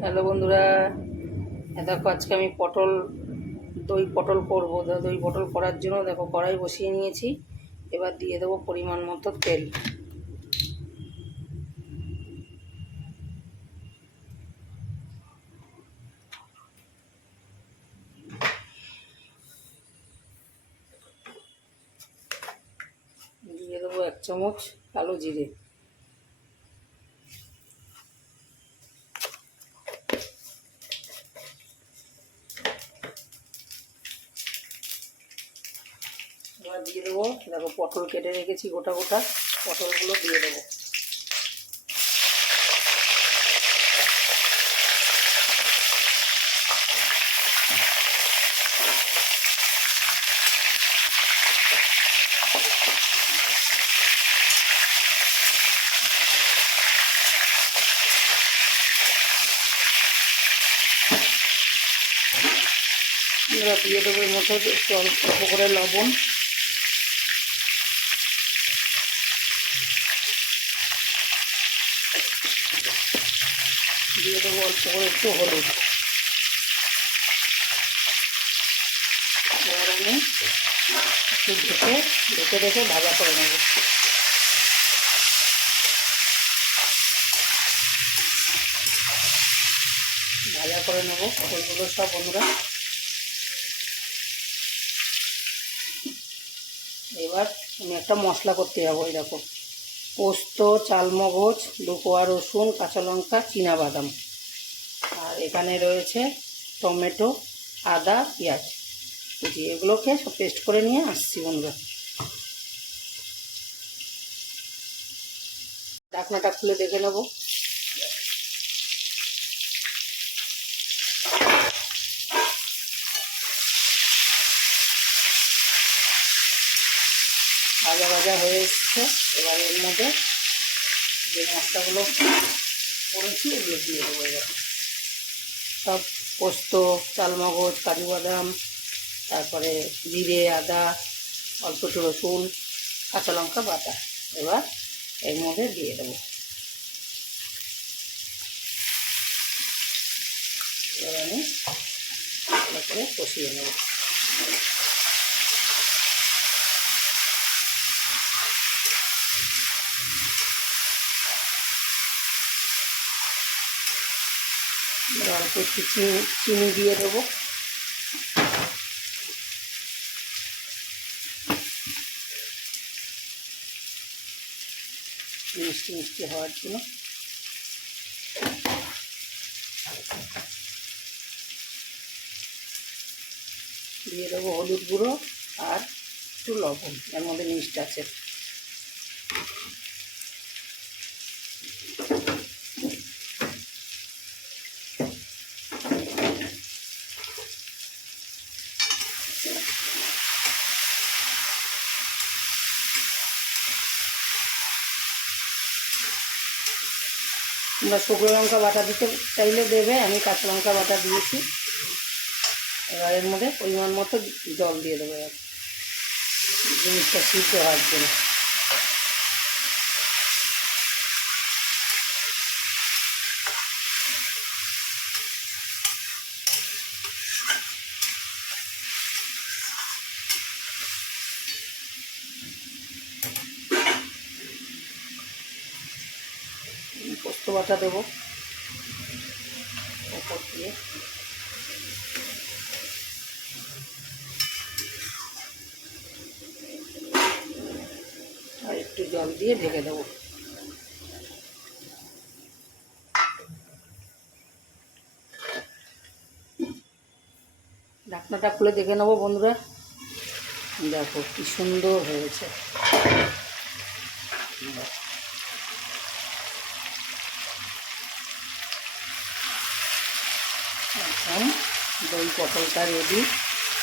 Hello বন্ধুরা, দেখো আজকে আমি দই পটল করবো। দই পটল করার জন্য দেখো কড়াই বসিয়ে নিয়েছি। এবার দিয়ে দেবো পরিমাণ মতো তেল। দিয়ে দেবো 1 চামচ কালো জিরে। এবার দিয়ে দেবো দেখো পটল কেটে রেখেছি, গোটা গোটা পটলগুলো দিয়ে দেবো। এবার দিয়ে দেবো এর মধ্যে একটু অল্প করে লবণ, দিয়ে দেবো অল্প করে একটু হলুদ। এবার আমি একটু ঢেকে ঢেকে ভাজা করে নেব। ভাজা করে নেব পটলগুলো সব বন্ধুরা। এবার আমি একটা মশলা করতে যাবো। এই দেখো পোস্ত, চালমগজ, 2 কোয়া রসুন, কাঁচা লঙ্কা, চীনাবাদাম, আর এখানে রয়েছে টমেটো, আদা, পেঁয়াজ কুচি। এগুলোকে সব পেস্ট করে নিয়ে আসছি বন্ধুরা। ঢাকনাটা খুলে দেখে নেব। ভাজা ভাজা হয়ে এসছে। এবার এর মধ্যে যে মশলাগুলো করেছি এগুলো দিয়ে দেবো। এবার সব পোস্ত, চালমগজ, কাজু বাদাম, তারপরে জিরে, আদা, অল্প একটু রসুন, কাঁচা লঙ্কা বাটা এবার এর মধ্যে দিয়ে দেবো। এবার আমি ভালো করে কষিয়ে নেব। অল্প একটু চিনি দিয়ে দেবো। মিষ্টি মিষ্টি হওয়ার জন্য দিয়ে দেবো হলুদ গুঁড়ো আর একটু লবণ। এর মধ্যে মিষ্টি আছে। তোমরা শুকনো লঙ্কা বাটা দিতে চাইলে দেবে, আমি কাঁচা লঙ্কা বাটা দিয়েছি। এবার এর মধ্যে পরিমাণ মতো জল দিয়ে দেবো জিনিসটা সিদ্ধ হওয়ার জন্য। পোস্ত বাটা দেবো ওপর দিয়ে। আর একটু জল দিয়ে ঢেকে দেবো। ঢাকনাটা খুলে দেখে নেবো বন্ধুরা। দেখো কি সুন্দর হয়েছে। এখন দই পটলটা রেডি।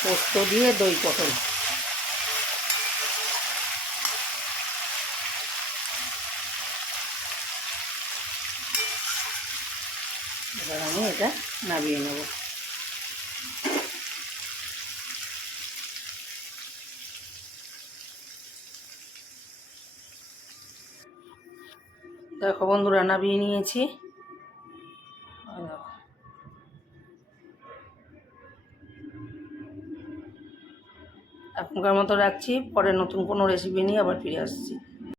পোস্ত দিয়ে দই পটল। এবার আমি এটা নামিয়ে নেব। দেখো বন্ধুরা, নামিয়ে নিয়েছি। এখনকার মতো রাখছি, পরে নতুন কোনো রেসিপি নিয়ে আবার ফিরে আসছি।